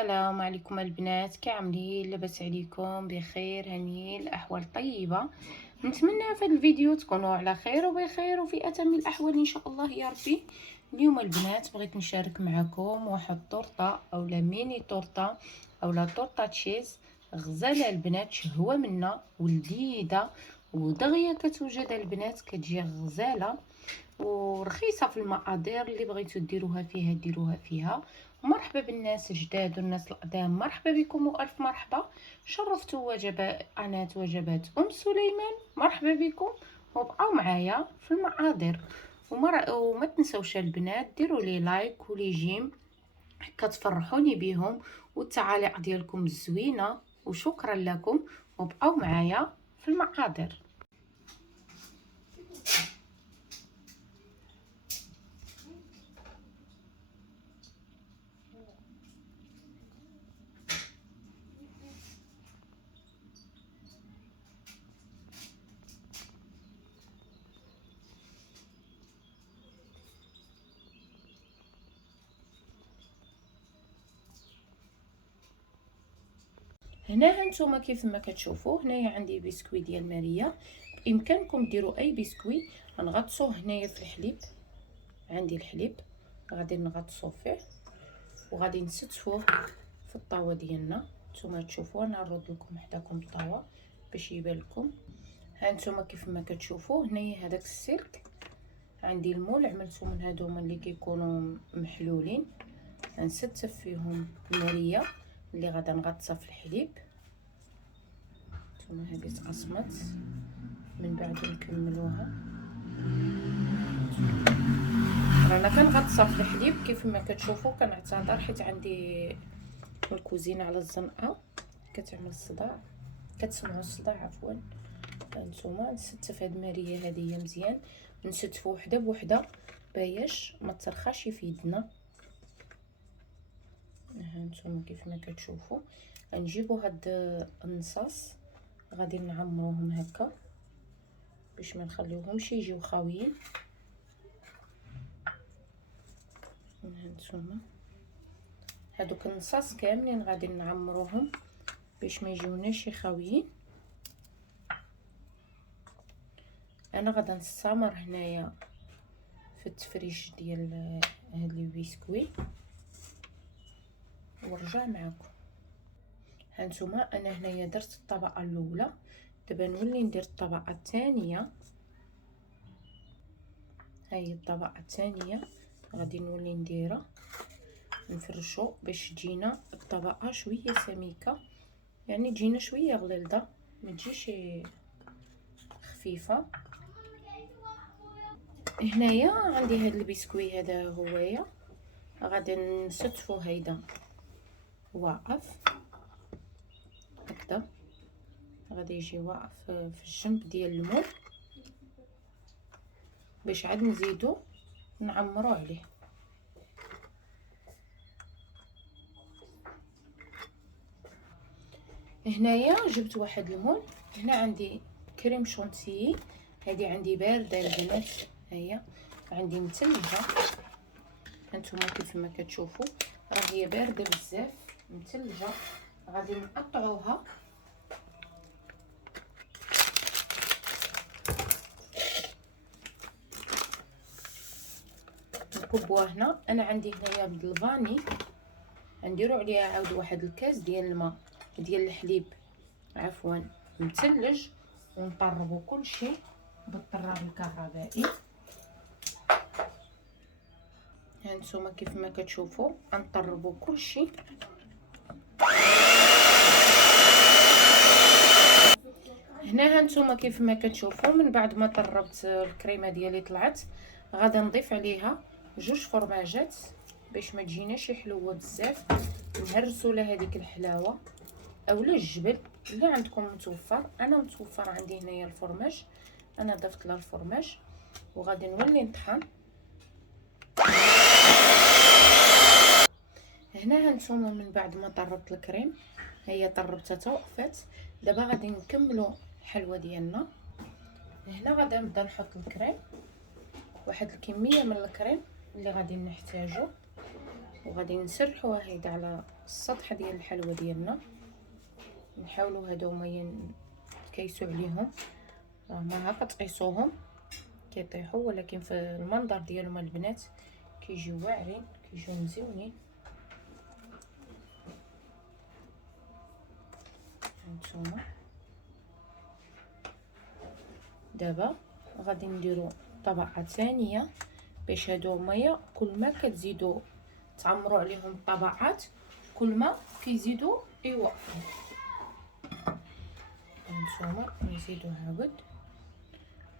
السلام عليكم البنات، كعاملين؟ لاباس عليكم؟ بخير؟ هانيين؟ الاحوال طيبه؟ نتمنى في هذا الفيديو تكونوا على خير وبخير وفي اتم الاحوال ان شاء الله يا ربي. اليوم البنات بغيت نشارك معكم واحد طورطه او لا ميني طورطه او لا طورطه تشيز غزاله البنات، شهوه منا ولذيذه ودغيا كتوجد البنات، كتجي غزاله ورخيصه في المقادير. اللي بغيتو ديروها فيها ديروها فيها. مرحبا بالناس الجداد والناس القدام، مرحبا بكم والف مرحبا. شرفتوا قناه وجبات سليمان، مرحبا بكم. وبقاو معايا في المقادير وما تنسوش البنات ديروا لي لايك ولي جيم، كتفرحوني بيهم والتعاليق ديالكم الزوينه، وشكرا لكم. وبقاو معايا في المقادير. هنا هانتوما كيف ما كتشوفوا، هنايا عندي بسكوي ديال ماريا. بامكانكم ديروا اي بسكوي. غنغطسوه هنايا في الحليب، عندي الحليب غادي نغطسوه فيه وغادي نستفوه في الطاوه ديالنا. نتوما تشوفوا انا نرد لكم حداكم الطاوه باش يبان لكم. هانتوما كيف ما كتشوفوا هنايا هذاك السلك، عندي المول عملته من هادوما اللي كيكونوا محلولين. غنستف فيهم ماريا اللي غادا نغطسها في الحليب. هانتوما هذه تقسمت، من بعد نكملوها. رانا كنغطسها في الحليب كيف ما كتشوفوا. كنعتذر حيت عندي الكوزينه على الزنقه كتعمل الصداع، كتسمعوا الصداع عفوا. هانتوما نستف هاد ماريا هذه مزيان، نستفو وحده بوحده باش ما ترخاش في يدنا. هانتوما كيف ما كتشوفوا غنجيبوا هاد النصاص غادي نعمروهم هكا باش ما نخليوهمش يجيو خاويين. هانتوما هادوك النصاص كاملين غادي نعمروهم باش ما يجيوناش خاويين. انا غادا نستمر هنايا في التفريش ديال هاد لي بسكوي ونرجع معكم. هانتوما انا هنايا درت الطبقه الاولى، دابا نولي ندير الطبقه الثانيه. هاي الطبقه الثانيه غادي نولي نديرها، نفرشو باش تجينا الطبقه شويه سميكه، يعني تجينا شويه غليظه ما تجيش خفيفه. هنايا عندي هاد البسكوي هذا هويا غادي نستفو هيدا واقف هكذا، غادي يجي واقف في الجنب ديال المول باش عاد نزيدو نعمرو عليه. هنايا جبت واحد المول، هنا عندي كريم شونتيي، هذه عندي بارده البنات، هي عندي مثلجه. هانتوما كيف ما كتشوفوا راه هي بارده بزاف مثلجه. غادي نقطعوها نكبوها هنا. انا عندي هنايا بيض الفاني، نديرو عليها عاود واحد الكاس ديال الماء ديال الحليب عفوا مثلج، ونطربو كلشي بالطراب الكهربائي. هانتوما كيف ما كتشوفوا نطربو كلشي. هنا هانتوما كيف ما كتشوفوا من بعد ما طربت الكريمه ديالي طلعت، غادا نضيف عليها جوج فرماجات باش ما تجيناش حلوه بزاف. نهرسوا لها هذيك الحلاوه اولا الجبل اللي عندكم متوفر. انا متوفر عندي هنايا الفرماج، انا ضفت لها الفرماج وغادي نولي نطحن. هنا هانتوما من بعد ما طربت الكريم هي طربتها توقفات. دابا غادي نكملوا الحلوه ديالنا. هنا غادي نبدا نحط الكريم، واحد الكميه من الكريم اللي غادي نحتاجو. وغادي نسرحوها هيدا على السطح ديال الحلوى ديالنا. نحاولوا هادوما كيسوا عليهم، ما كتقيسوهم كيطيحوا، ولكن في المنظر ديالهم البنات كيجيو واعرين، كيجيو مزيونين. هانتوما دابا غادي نديرو طبقه ثانيه باش هادو هما كل ما كتزيدوا تعمروا عليهم الطبقات كل ما كيزيدوا يوقفوا. هانتوما نزيدو عاود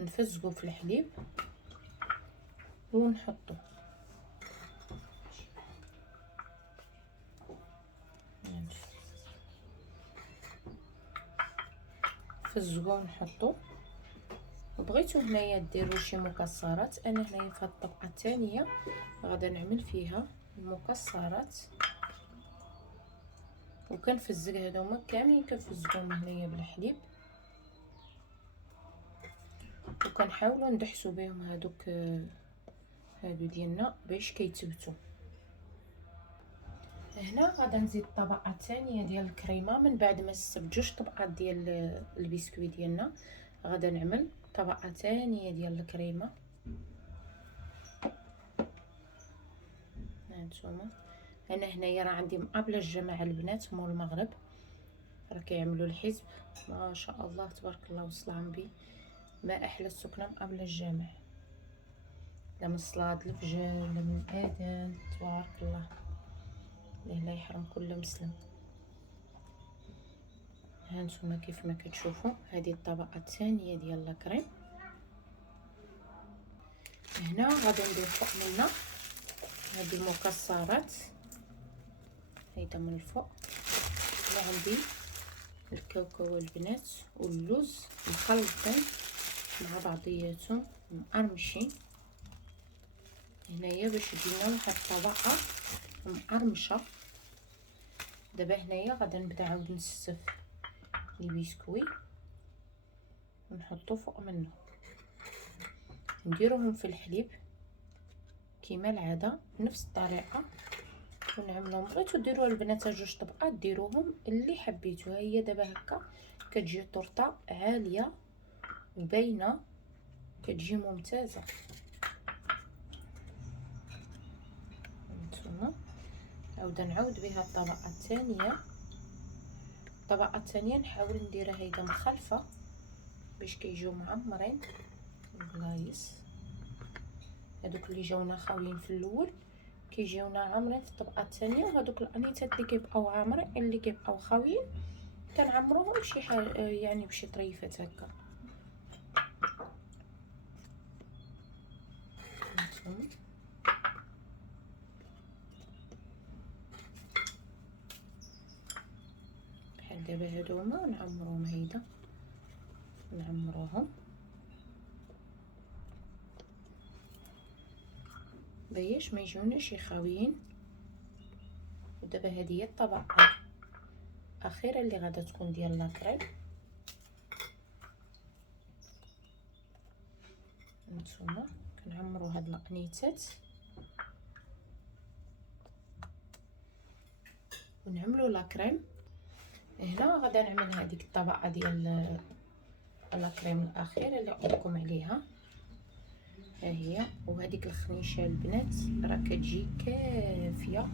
نفزقو في الحليب ونحطو نفزقو ونحطو. بغيتو هنايا ديروا شي مكسرات، انا هنايا في هاد الطبقه الثانيه غادا نعمل فيها المكسرات، وكنفزق هادوما كاملين كنفزقهم هنايا بالحليب، وكنحاولوا ندحسوا بهم هادو ديالنا باش كيتبتوا. هنا غادا نزيد الطبقه الثانيه ديال الكريمه من بعد ما سبت جوج طبقات ديال البسكوي ديالنا. غادا نعمل طبقه ثانيه ديال الكريمه. هانتوما انا هنايا راه عندي مقابله الجماعه البنات مول المغرب، راه كيعملوا الحزب ما شاء الله تبارك الله وصلهم بي. ما احلى السكنه مقابله الجامع، لا من صلاه الفجر لا من الاذان، تبارك الله لا يحرم كل مسلم. هانتوما كيف ما كتشوفوا هذه الطبقه الثانيه ديال الكريم. هنا غادي ندير فوق منها هذه المكسرات هيدا من الفوق. هنا عندي الكاوكاو البنات واللوز مخلطين مع بعضياتهم مقرمشين هنايا باش يجينا واحد الطبقه مقرمشه. دابا هنايا غادي نبدا عاود نسف البسكوي ونحطو فوق منه، نديروهم في الحليب كيما العاده بنفس الطريقه ونعملهم. بغيتو ديروها البنات جوج طبقات ديروهم اللي حبيتو. هي دابا هكا كتجي طورطه عاليه وباينه، كتجي ممتازه. هانتوما عاود نعاود بها الطبقه الثانيه. الطبقه الثانيه نحاول نديرها هيدا مخلفه باش كيجيو معمرين البلايص. هادوك اللي جاونا خاويين في الاول كيجيونا عامرين في الطبقه الثانيه، وهادوك الانيتات اللي كيبقاو عامرين اللي كيبقاو خاويين كنعمروهم بشي حاجه يعني بشي طريفات هكا. بحال دابا هادوما نعمروهم هيدا نعمروهم باش ما يجوناش خاويين. ودابا هذه هي الطبقه الاخيره اللي غادا تكون ديال لاكريم. هانتوما كنعمروا هاد القنيتات ونعملوا لاكريم. هنا غادا نعمل هذيك الطبقه ديال لاكريم الاخيره اللي قلت لكم عليها، ها هي. وهذيك الخنيشه البنات راه كتجي كافيه.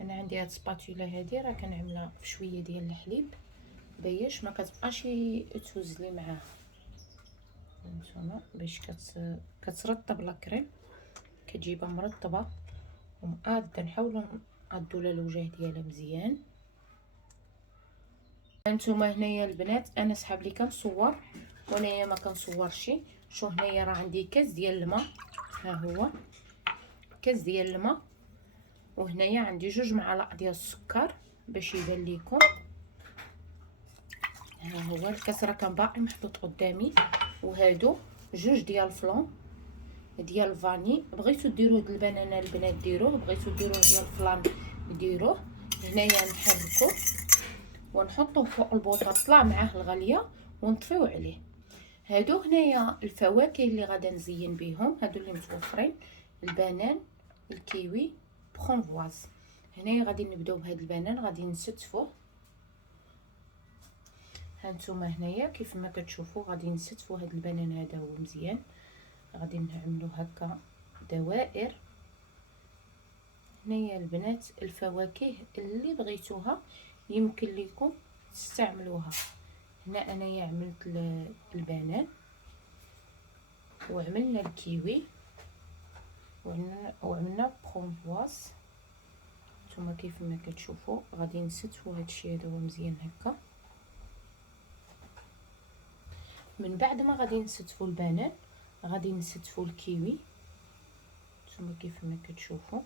انا عندي هاد السباتولا هادي راه كنعملها في شويه ديال الحليب باش ما كتبقاش تهز لي معاها. هانتوما باش كترطب لاكريم كتجيبها مرطبه ومقاده. نحاولوا نقادوا لها الوجه ديالها مزيان. هانتوما هنايا البنات انا سحاب لي كنصور وانايا ما كنصورش. شو هنايا راه عندي كاس ديال الماء، ها هو كاس ديال الماء، وهنايا عندي 2 معالق ديال السكر باش يبان لكم. ها هو الكاس راه كان باقي محطوط قدامي، وهادو 2 ديال الفلون ديال الفاني. بغيتو ديروه د البنانه البنات ديروه، بغيتو ديروه ديال الفلان ديروه. هنايا نحركو ونحطوه فوق البوطه طلع معاه الغليه ونطفيو عليه. هادو هنايا الفواكه اللي غادا نزين بيهم، هادو اللي متوفرين: البنان، الكيوي، بخونفواز. هنايا غادي نبداو بهاد البنان، غادي نستفوه. هانتوما هنايا كيف ما كتشوفوا غادي نستفوا هاد البنان هذا هو مزيان، غادي نعملو هكا دوائر. هنايا البنات الفواكه اللي بغيتوها يمكن لكم تستعملوها. هنا انايا عملت البنان وعملنا الكيوي وعملنا بخونفواز. نتوما كيف ما كتشوفوا غادي نستفوا هادشي هذا هو مزيان هكا. من بعد ما غادي نستفوا البنان غادي نستفوا الكيوي. نتوما كيف ما كتشوفوا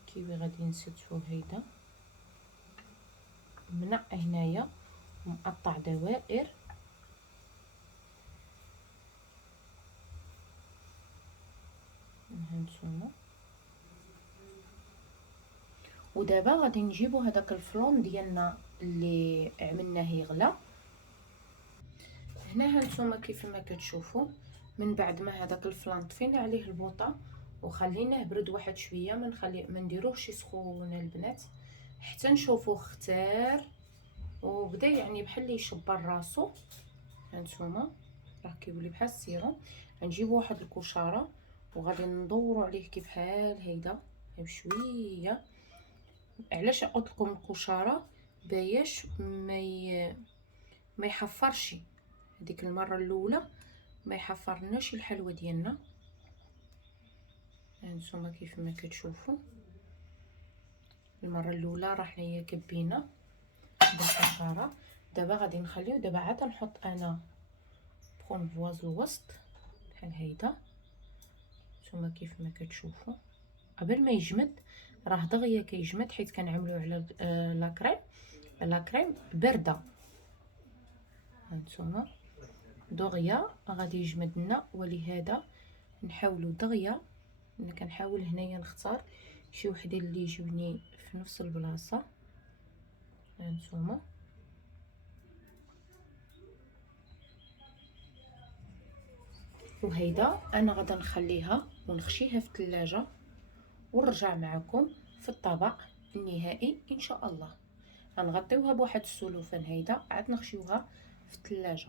الكيوي غادي نستفوه هيدا منقع هنايا ومقطع دوائر. هانتوما ودابا غادي نجيبو هذاك الفلون ديالنا اللي عملناه يغلى. هنا هانتوما كيف ما كتشوفوا من بعد ما هذاك الفلان طفينا عليه البوطه وخليناه برد واحد شويه، ما نديروهش سخون البنات حتى نشوفوه اختار وبدا يعني بحال اللي يشبر راسو. هانتوما راه كيولي بحال السيروم. غنجيبو واحد الكشاره وغادي ندورو عليه كيف بحال هيدا بشويه. علاش قلت لكم الكشاره؟ باش ما يحفرش هذيك المره الاولى، ما يحفرناش الحلوى ديالنا. هانتوما كيف ما كتشوفوا المره الاولى راه حنايا كبينا بالقشاره. دابا غادي نخليو، دابا عاد نحط انا بخونفواز الوسط بحال هيدا. نتوما كيف ما كتشوفوا قبل ما يجمد راه دغيا كيجمد حيت كنعملوه على لاكريم بارده. هانتوما دغيا غادي يجمد لنا، ولهذا نحاولوا دغيا. انا كنحاول هنايا نختار شي وحده اللي يجوني في نفس البلاصه. هانتوما وهيدا انا غادا نخليها ونخشيها في الثلاجه ونرجع معكم في الطبق النهائي ان شاء الله. غنغطيوها بواحد السلوفان هيدا عاد نخشيوها في الثلاجه.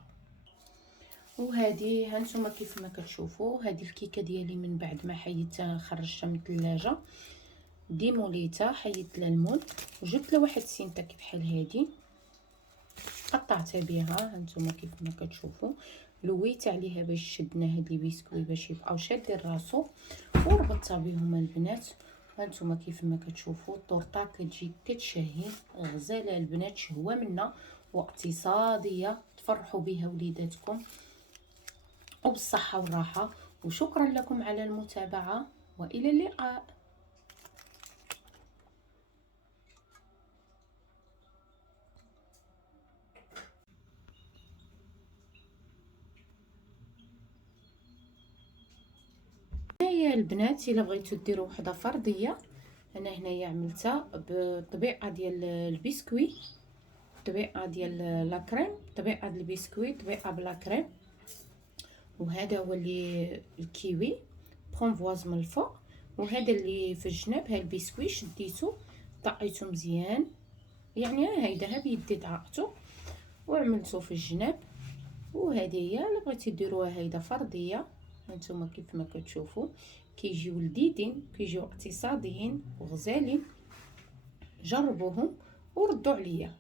وهذه هانتوما كيف ما كتشوفوا هذه الكيكه ديالي من بعد ما حيدتها خرجتها من الثلاجه ديموليتها، حيدت لها المول وجبت لها واحد السينتاك بحال هذه قطعتها بها. هانتوما كيف ما كتشوفوا لويت عليها باش شدنا هاد لي بسكوي باش يبقاو شادين راسو وربطتها بهم البنات. هانتوما كيف ما كتشوفوا الطورطه كتجي كتشهي غزاله البنات، شهوه منا واقتصاديه تفرحوا بها وليداتكم وبالصحه والراحه. وشكرا لكم على المتابعه والى اللقاء. هنايا البنات الا بغيتو ديروا وحده فرديه، انا هنايا عملتها بطبيعه ديال البسكوي، طبيعه ديال لاكريم، طبيعه ديال البسكوي، طبيعه بلا كريم. وهذا هو اللي الكيوي بخونفواز من الفوق، وهذا اللي في الجناب ها البسكوي شديتو طعيتو مزيان يعني هيدا ها بيدي طعقتو وعملتو في الجناب. وهذه هي اللي بغيتي ديروها هيدا فرديه. هانتوما كيف ما كتشوفوا كيجيو لذيذين كيجيو اقتصاديين وغزالين. جربوهم وردوا عليا.